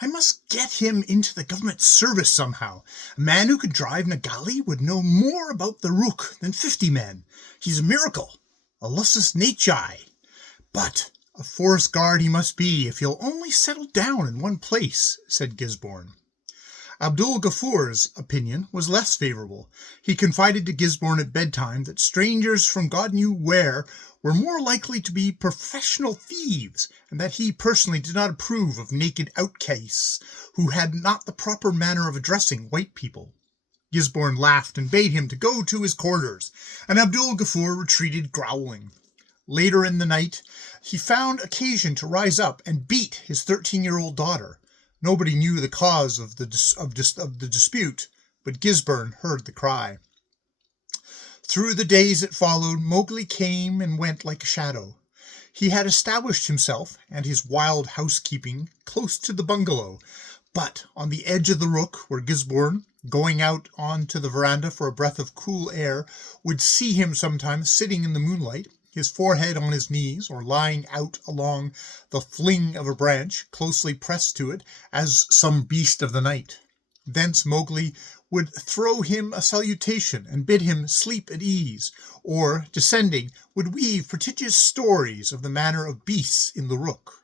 I must get him into the government service somehow. A man who could drive Nagali would know more about the rook than 50 men. He's a miracle, a lusus naturae. But a forest guard he must be if he'll only settle down in one place, said Gisborne. Abdul Ghaffur's opinion was less favourable. He confided to Gisborne at bedtime that strangers from God knew where were more likely to be professional thieves, and that he personally did not approve of naked outcasts who had not the proper manner of addressing white people. Gisborne laughed and bade him to go to his quarters, and Abdul Ghaffur retreated growling. Later in the night, he found occasion to rise up and beat his 13-year-old daughter. Nobody knew the cause of the dispute, but Gisborne heard the cry. Through the days that followed, Mowgli came and went like a shadow. He had established himself and his wild housekeeping close to the bungalow, but on the edge of the rook, where Gisborne, going out on to the veranda for a breath of cool air, would see him sometimes sitting in the moonlight, his forehead on his knees, or lying out along the fling of a branch, closely pressed to it, as some beast of the night. Thence Mowgli would throw him a salutation and bid him sleep at ease, or, descending, would weave prodigious stories of the manner of beasts in the rook.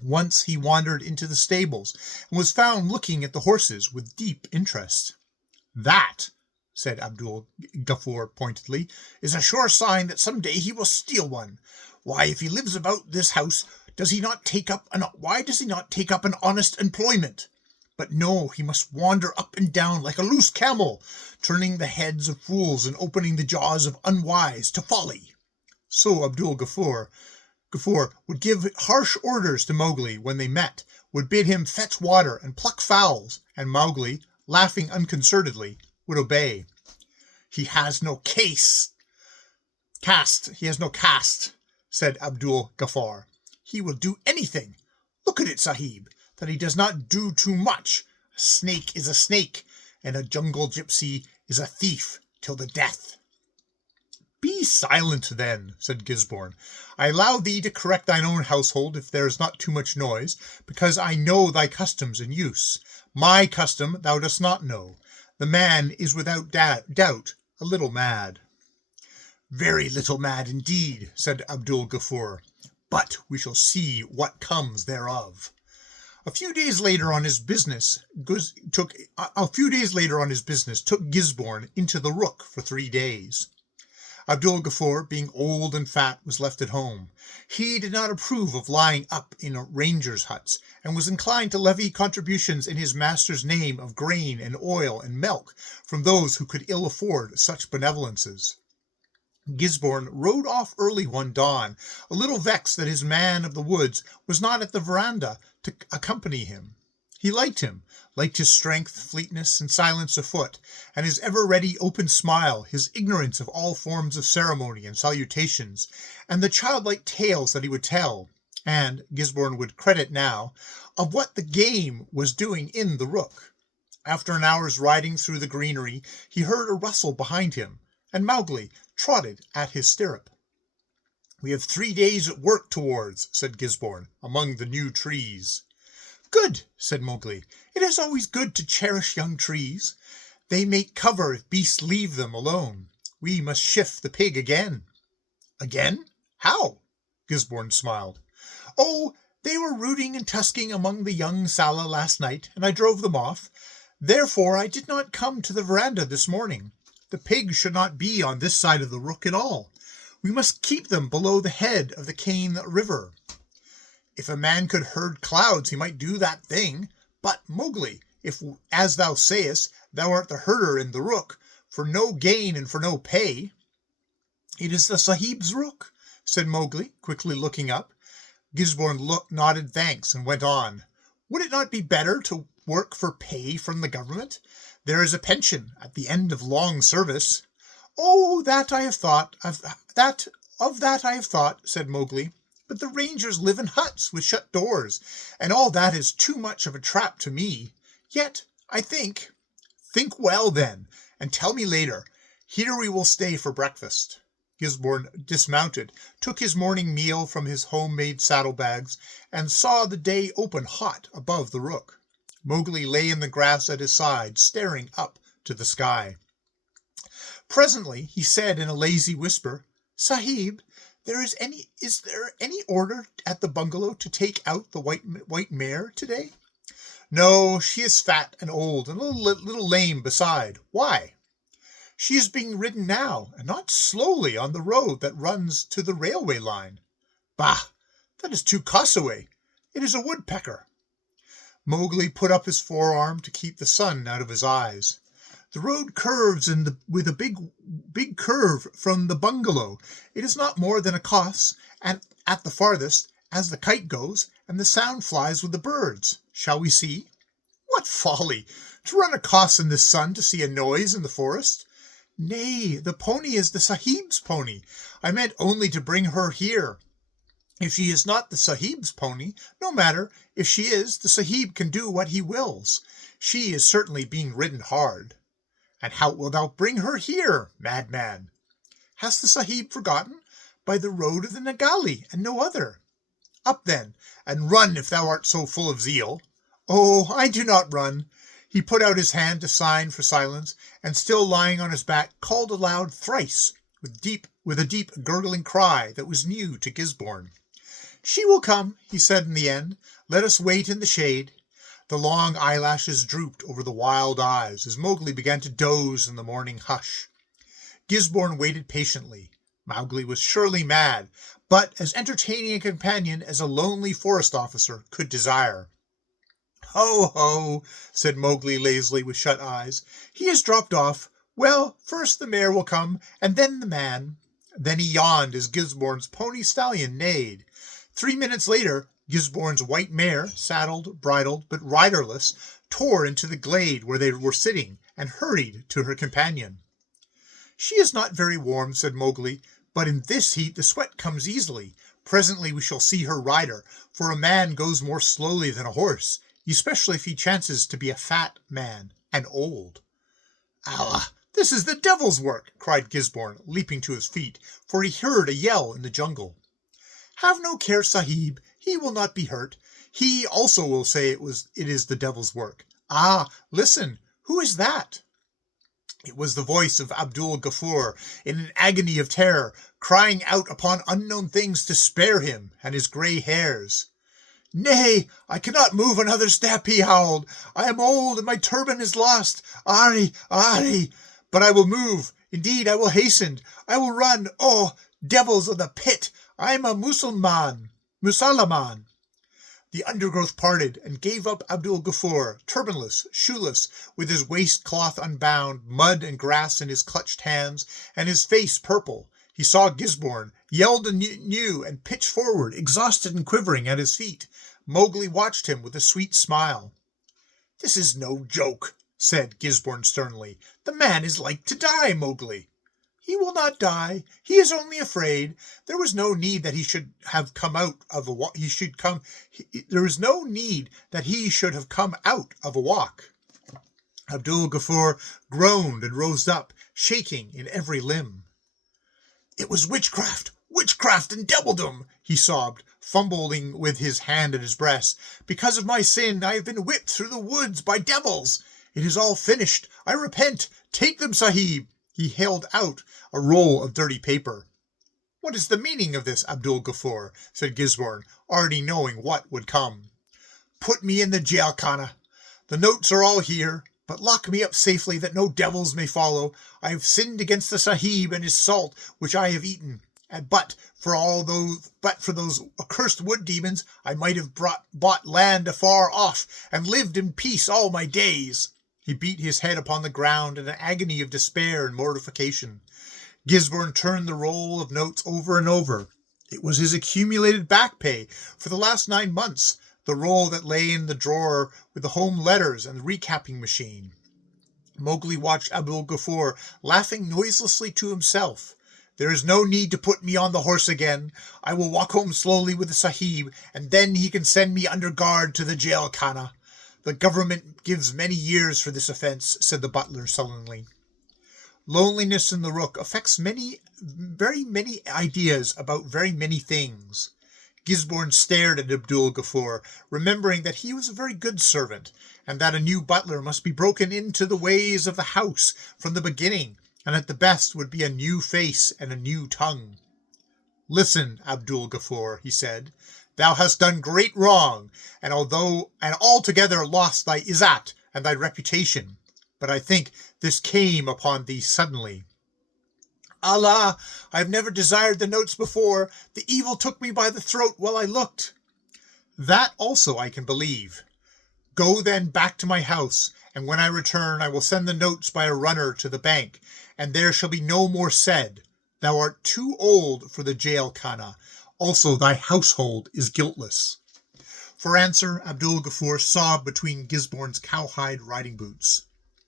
Once he wandered into the stables, and was found looking at the horses with deep interest. "That," said Abdul Ghaffur pointedly, "is a sure sign that some day he will steal one. Why, if he lives about this house, does he not take up an honest employment? But no, he must wander up and down like a loose camel, turning the heads of fools and opening the jaws of unwise to folly." So Abdul Ghaffur would give harsh orders to Mowgli when they met, would bid him fetch water and pluck fowls, and Mowgli, laughing unconcernedly, would obey. He has no caste, said Abdul Ghaffur. "He will do anything. Look at it, Sahib, that he does not do too much. A snake is a snake, and a jungle gypsy is a thief till the death." "Be silent, then," said Gisborne. "I allow thee to correct thine own household if there is not too much noise, because I know thy customs and use. My custom thou dost not know. The man is without doubt a little mad." "Very little mad indeed," said Abdul Ghaffur. "But we shall see what comes thereof." A few days later on his business took Gisborne into the rook for 3 days. Abdul Ghaffur, being old and fat, was left at home. He did not approve of lying up in rangers' huts, and was inclined to levy contributions in his master's name of grain and oil and milk from those who could ill afford such benevolences. Gisborne rode off early one dawn, a little vexed that his man of the woods was not at the veranda to accompany him. He liked his strength, fleetness, and silence of foot, and his ever-ready open smile, his ignorance of all forms of ceremony and salutations, and the childlike tales that he would tell, and, Gisborne would credit now, of what the game was doing in the rook. After an hour's riding through the greenery, he heard a rustle behind him, and Mowgli trotted at his stirrup. "We have 3 days at work towards," said Gisborne, "among the new trees." "Good," said Mowgli. "It is always good to cherish young trees. They make cover if beasts leave them alone. We must shift the pig again." "Again? How?" Gisborne smiled. "Oh, they were rooting and tusking among the young Sala last night, and I drove them off. Therefore I did not come to the veranda this morning. The pigs should not be on this side of the rook at all. We must keep them below the head of the Cane River. If a man could herd clouds, he might do that thing. But, Mowgli, if, as thou sayest, thou art the herder in the rook, for no gain and for no pay—" "It is the Sahib's rook," said Mowgli, quickly looking up. Gisborne nodded thanks and went on. "Would it not be better to work for pay from the government? There is a pension at the end of long service." "Oh, that I have thought, of that I have thought," said Mowgli. "But the rangers live in huts with shut doors, and all that is too much of a trap to me. Yet, I think—" "Think well, then, and tell me later. Here we will stay for breakfast." Gisborne dismounted, took his morning meal from his homemade saddlebags, and saw the day open hot above the rook. Mowgli lay in the grass at his side, staring up to the sky. Presently he said in a lazy whisper, "Sahib, is there any order at the bungalow to take out the white mare today?" "No, she is fat and old, and a little lame beside. Why?" "She is being ridden now, and not slowly, on the road that runs to the railway line." "Bah! That is too Cassaway. It is a woodpecker." Mowgli put up his forearm to keep the sun out of his eyes. "The road curves with a big curve from the bungalow. It is not more than a cos, and at the farthest, as the kite goes, and the sound flies with the birds. Shall we see?" "What folly! To run a cos in this sun to see a noise in the forest." "Nay, the pony is the Sahib's pony. I meant only to bring her here. If she is not the Sahib's pony, no matter. If she is, the Sahib can do what he wills. She is certainly being ridden hard." "And how wilt thou bring her here, madman?" "Has the Sahib forgotten? By the road of the Nagali, and no other." "Up then, and run if thou art so full of zeal." "Oh, I do not run." He put out his hand to sign for silence, and still lying on his back, called aloud thrice, with a deep gurgling cry that was new to Gisborne. "She will come," he said in the end. "Let us wait in the shade." The long eyelashes drooped over the wild eyes as Mowgli began to doze in the morning hush. Gisborne waited patiently. Mowgli was surely mad, but as entertaining a companion as a lonely forest officer could desire. "Ho, ho!" said Mowgli lazily with shut eyes. "He has dropped off. Well, first the mare will come, and then the man." Then he yawned as Gisborne's pony stallion neighed. 3 minutes later, Gisborne's white mare, saddled, bridled, but riderless, tore into the glade where they were sitting, and hurried to her companion. "She is not very warm," said Mowgli, "but in this heat the sweat comes easily. Presently we shall see her rider, for a man goes more slowly than a horse, especially if he chances to be a fat man and old." "Allah, this is the devil's work!" cried Gisborne, leaping to his feet, for he heard a yell in the jungle. "Have no care, Sahib. He will not be hurt. He also will say it is the devil's work. Ah, listen! Who is that?" It was the voice of Abdul Gafoor, in an agony of terror, crying out upon unknown things to spare him and his grey hairs. "Nay, I cannot move another step," he howled. "I am old, and my turban is lost. Ari, Ari! But I will move. Indeed, I will hasten. I will run. Oh, devils of the pit! I am a Musalaman. The undergrowth parted and gave up Abdul Gafoor, turbanless, shoeless, with his waistcloth unbound, mud and grass in his clutched hands, and his face purple. He saw Gisborne, yelled anew, and pitched forward, exhausted and quivering, at his feet. Mowgli watched him with a sweet smile. "This is no joke," said Gisborne sternly. "The man is like to die, Mowgli." "He will not die. He is only afraid. There was no need that he should have come out of a walk. There is no need that he should have come out of a walk." Abdul Gafoor groaned and rose up, shaking in every limb. "It was witchcraft and devildom," he sobbed, fumbling with his hand at his breast. "Because of my sin, I have been whipped through the woods by devils. It is all finished. I repent. Take them, Sahib." He held out a roll of dirty paper. "What is the meaning of this, Abdul Gafoor?" said Gisborne, already knowing what would come. "Put me in the jail khana. The notes are all here, but lock me up safely that no devils may follow. I have sinned against the Sahib and his salt which I have eaten. But for those accursed wood demons, I might have bought land afar off and lived in peace all my days." He beat his head upon the ground in an agony of despair and mortification. Gisborne turned the roll of notes over and over. It was his accumulated back pay for the last 9 months, the roll that lay in the drawer with the home letters and the recapping machine. Mowgli watched Abdul Gafoor, laughing noiselessly to himself. "There is no need to put me on the horse again. I will walk home slowly with the Sahib, and then he can send me under guard to the jail khana. The government gives many years for this offence," said the butler sullenly. Loneliness in the Rook affects very many ideas about very many things. Gisborne stared at Abdul Ghaffur, remembering that he was a very good servant, and that a new butler must be broken into the ways of the house from the beginning, and at the best would be a new face and a new tongue. Listen, Abdul Ghaffur, he said, thou hast done great wrong, and altogether lost thy izzat and thy reputation. But I think this came upon thee suddenly. Allah, I have never desired the notes before. The evil took me by the throat while I looked. That also I can believe. Go then back to my house, and when I return I will send the notes by a runner to the bank, and there shall be no more said. Thou art too old for the jail-khana. Also thy household is guiltless. For answer, Abdul Ghaffur sobbed between Gisborne's cowhide riding boots.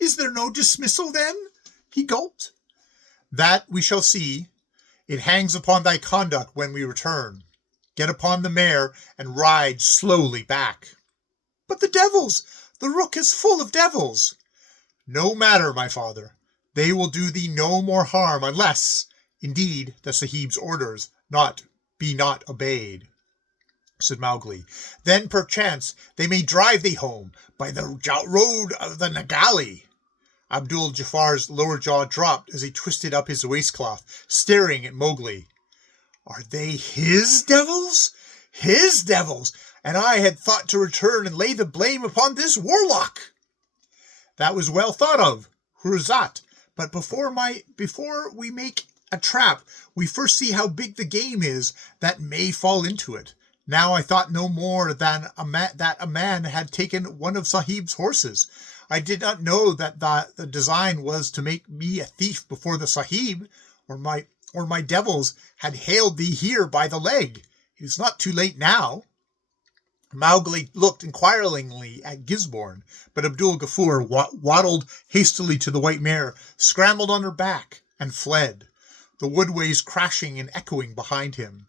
Is there no dismissal then? He gulped. That we shall see. It hangs upon thy conduct when we return. Get upon the mare and ride slowly back. But the devils! The Rook is full of devils. No matter, my father. They will do thee no more harm unless, indeed, the Sahib's orders be not obeyed, said Mowgli. Then perchance they may drive thee home by the road of the Nagali. Abdul Jaffar's lower jaw dropped as he twisted up his waistcloth, staring at Mowgli. Are they his devils? His devils! And I had thought to return and lay the blame upon this warlock. That was well thought of, Hurzat. But before we make a trap, we first see how big the game is that may fall into it. Now I thought no more than that a man had taken one of Sahib's horses. I did not know that the design was to make me a thief before the Sahib, or my devils had haled thee here by the leg. It is not too late now. Mowgli looked inquiringly at Gisborne, but Abdul Ghaffur waddled hastily to the white mare, scrambled on her back, and fled, the woodways crashing and echoing behind him.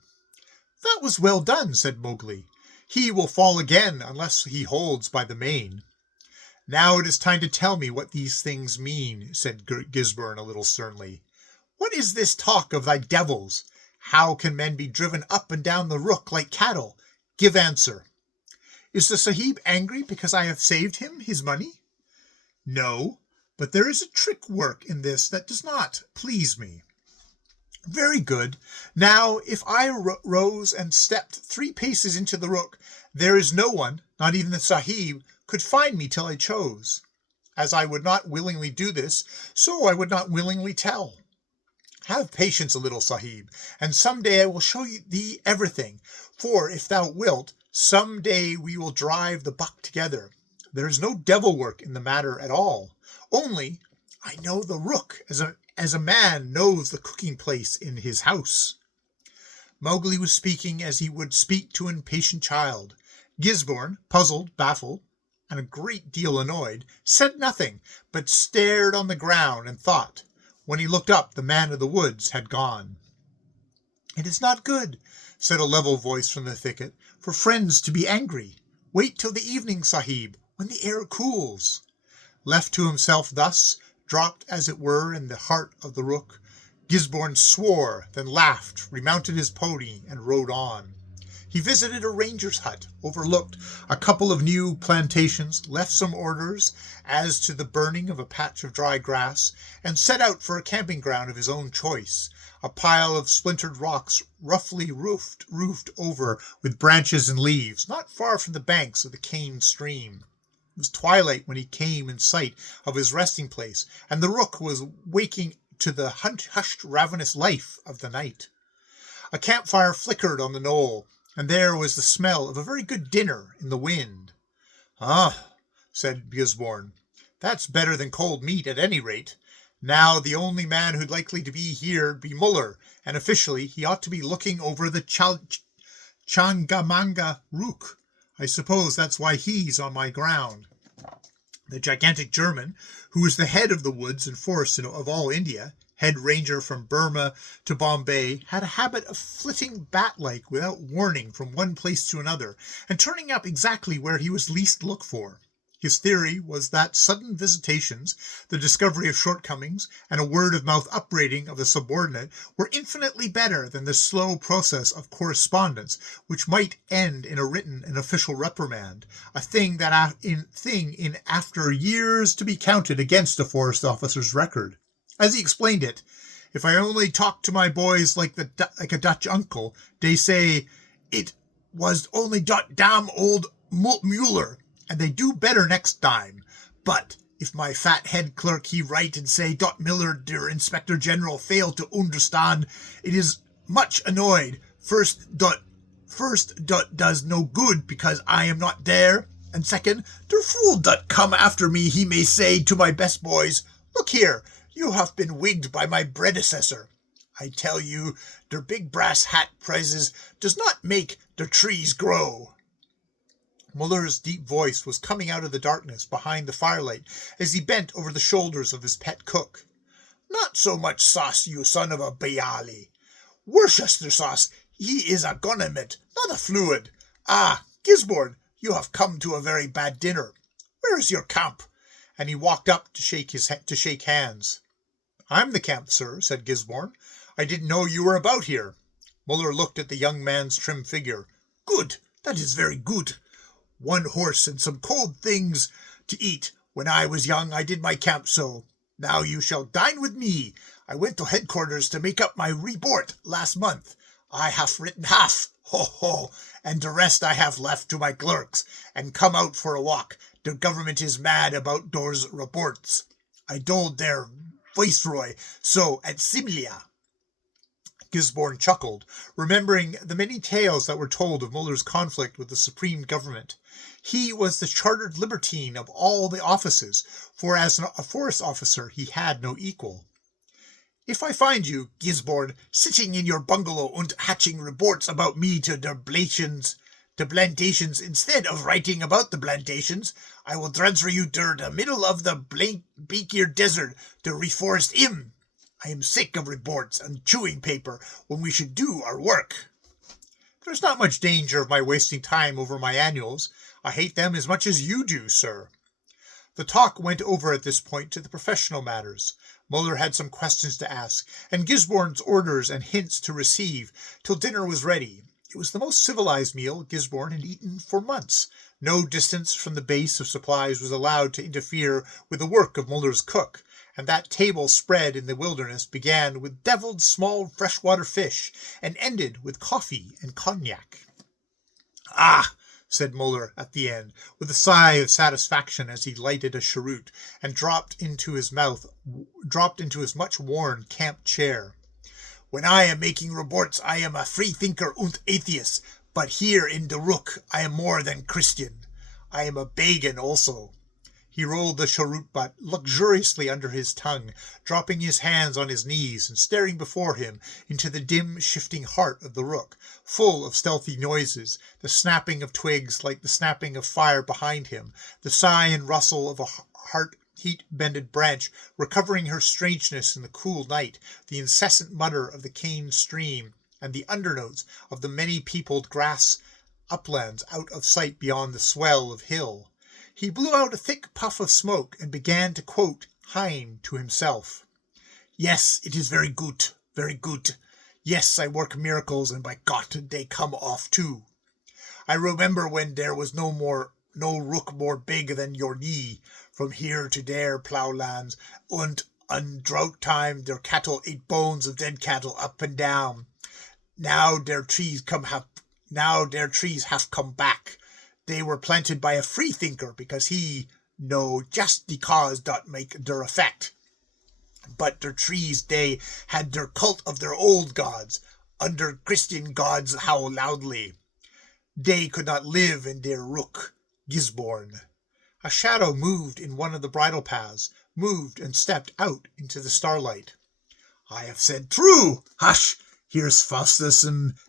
That was well done, said Mowgli. He will fall again unless he holds by the mane. Now it is time to tell me what these things mean, said Gisborne a little sternly. What is this talk of thy devils? How can men be driven up and down the Rook like cattle? Give answer. Is the Sahib angry because I have saved him his money? No, but there is a trick work in this that does not please me. Very good. Now, if I rose and stepped 3 paces into the Rook, there is no one, not even the Sahib, could find me till I chose. As I would not willingly do this, so I would not willingly tell. Have patience a little, Sahib, and some day I will show thee everything, for if thou wilt, some day we will drive the buck together. There is no devil work in the matter at all. Only, I know the Rook as a man knows the cooking place in his house. Mowgli was speaking as he would speak to an impatient child. Gisborne, puzzled, baffled, and a great deal annoyed, said nothing, but stared on the ground and thought. When he looked up, the man of the woods had gone. It is not good, said a level voice from the thicket, for friends to be angry. Wait till the evening, Sahib, when the air cools. Left to himself thus, dropped as it were in the heart of the Rook, Gisborne swore, then laughed, remounted his pony, and rode on. He visited a ranger's hut, overlooked a couple of new plantations, left some orders as to the burning of a patch of dry grass, and set out for a camping ground of his own choice, a pile of splintered rocks roughly roofed over with branches and leaves, not far from the banks of the Cane stream. It was twilight when he came in sight of his resting place, and the Rook was waking to the hushed, ravenous life of the night. A campfire flickered on the knoll, and there was the smell of a very good dinner in the wind. Ah, said Gisborne, that's better than cold meat at any rate. Now the only man who'd likely to be here'd be Muller, and officially he ought to be looking over the Changamanga Rook. I suppose that's why he's on my ground. The gigantic German, who was the head of the woods and forests of all India, head ranger from Burma to Bombay, had a habit of flitting bat-like without warning from one place to another, and turning up exactly where he was least looked for. His theory was that sudden visitations, the discovery of shortcomings, and a word-of-mouth upbraiding of a subordinate were infinitely better than the slow process of correspondence, which might end in a written and official reprimand, a thing in after years to be counted against a forest officer's record. As he explained it, if I only talk to my boys like a Dutch uncle, they say it was only dot damn old Mueller, and they do better next time. But if my fat head clerk he write and say dot Miller der Inspector General failed to understand, it is much annoyed. First dot does no good because I am not there, and second, der fool dot come after me he may say to my best boys, look here, you have been wigged by my predecessor. I tell you, der big brass hat prizes does not make der trees grow. Muller's deep voice was coming out of the darkness behind the firelight as he bent over the shoulders of his pet cook. Not so much sauce, you son of a Bayali. Worcester sauce, he is a gunnermit, not a fluid. Ah, Gisborne, you have come to a very bad dinner. Where is your camp? And he walked up to shake hands. I'm the camp, sir, said Gisborne. I didn't know you were about here. Muller looked at the young man's trim figure. Good, that is very good. 1 horse and some cold things to eat. When I was young, I did my camp so. Now you shall dine with me. I went to headquarters to make up my report last month. I have written half, ho ho, and the rest I have left to my clerks, and come out for a walk. The government is mad about those reports. I told their viceroy so at Simlia. Gisborne chuckled, remembering the many tales that were told of Muller's conflict with the supreme government. He was the chartered libertine of all the offices, for as a forest officer he had no equal. If I find you, Gisborne, sitting in your bungalow and hatching reports about me to the plantations instead of writing about the plantations, I will transfer you to the middle of the Bakir Desert to reforest him. I am sick of reports and chewing paper when we should do our work. There's not much danger of my wasting time over my annuals. I hate them as much as you do, sir. The talk went over at this point to the professional matters. Muller had some questions to ask, and Gisborne's orders and hints to receive, till dinner was ready. It was the most civilized meal Gisborne had eaten for months. No distance from the base of supplies was allowed to interfere with the work of Muller's cook, and that table spread in the wilderness began with deviled small freshwater fish, and ended with coffee and cognac. Ah, said Muller at the end, with a sigh of satisfaction as he lighted a cheroot, and dropped into his much-worn camp chair. When I am making reports, I am a free-thinker und atheist, but here in the Rook I am more than Christian. I am a pagan also. He rolled the cheroot butt luxuriously under his tongue, dropping his hands on his knees and staring before him into the dim, shifting heart of the Rook, full of stealthy noises, the snapping of twigs like the snapping of fire behind him, the sigh and rustle of a heat-bended branch recovering her strangeness in the cool night, the incessant mutter of the Cane stream, and the undernotes of the many-peopled grass uplands out of sight beyond the swell of hill. He blew out a thick puff of smoke and began to quote Heine to himself. Yes, it is very good, very good. Yes, I work miracles, and by God, they come off too. I remember when there was no rook more big than your knee, from here to there ploughlands, and on drought time their cattle ate bones of dead cattle up and down. Now their trees have come back. They were planted by a freethinker because he know just the cause dot make their effect. But their trees, they had their cult of their old gods, under Christian gods howl loudly. They could not live in their Rook, Gisborne. A shadow moved in one of the bridle paths, moved and stepped out into the starlight. I have said true. Hush! Here's Faustus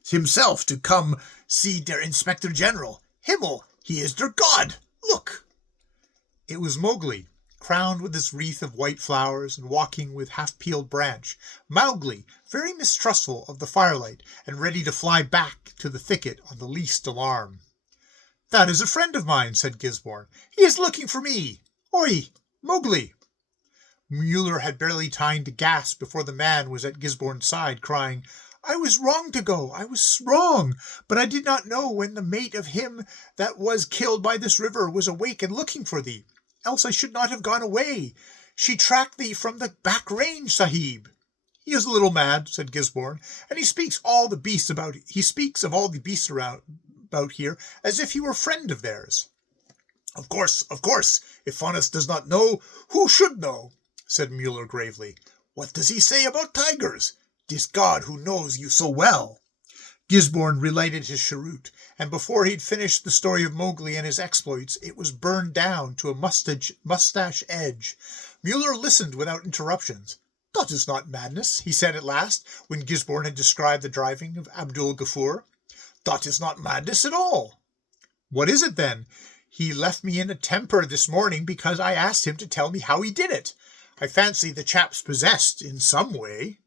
himself to come see der Inspector General. Himmel, he is their god! Look! It was Mowgli, crowned with his wreath of white flowers and walking with half-peeled branch. Mowgli, very mistrustful of the firelight and ready to fly back to the thicket on the least alarm. That is a friend of mine, said Gisborne. He is looking for me. Oi, Mowgli! Mueller had barely time to gasp before the man was at Gisborne's side, crying, I was wrong to go. I was wrong, but I did not know when the mate of him that was killed by this river was awake and looking for thee. Else I should not have gone away. She tracked thee from the back range, Sahib. He is a little mad, said Gisborne, and he speaks of all the beasts around about here as if he were a friend of theirs. Of course. If Faunus does not know, who should know? Said Mueller gravely. What does he say about tigers? This God who knows you so well. Gisborne relighted his cheroot, and before he'd finished the story of Mowgli and his exploits, it was burned down to a mustache edge. Mueller listened without interruptions. That is not madness, he said at last, when Gisborne had described the driving of Abdul Gafoor. That is not madness at all. What is it, then? He left me in a temper this morning because I asked him to tell me how he did it. I fancy the chap's possessed in some way.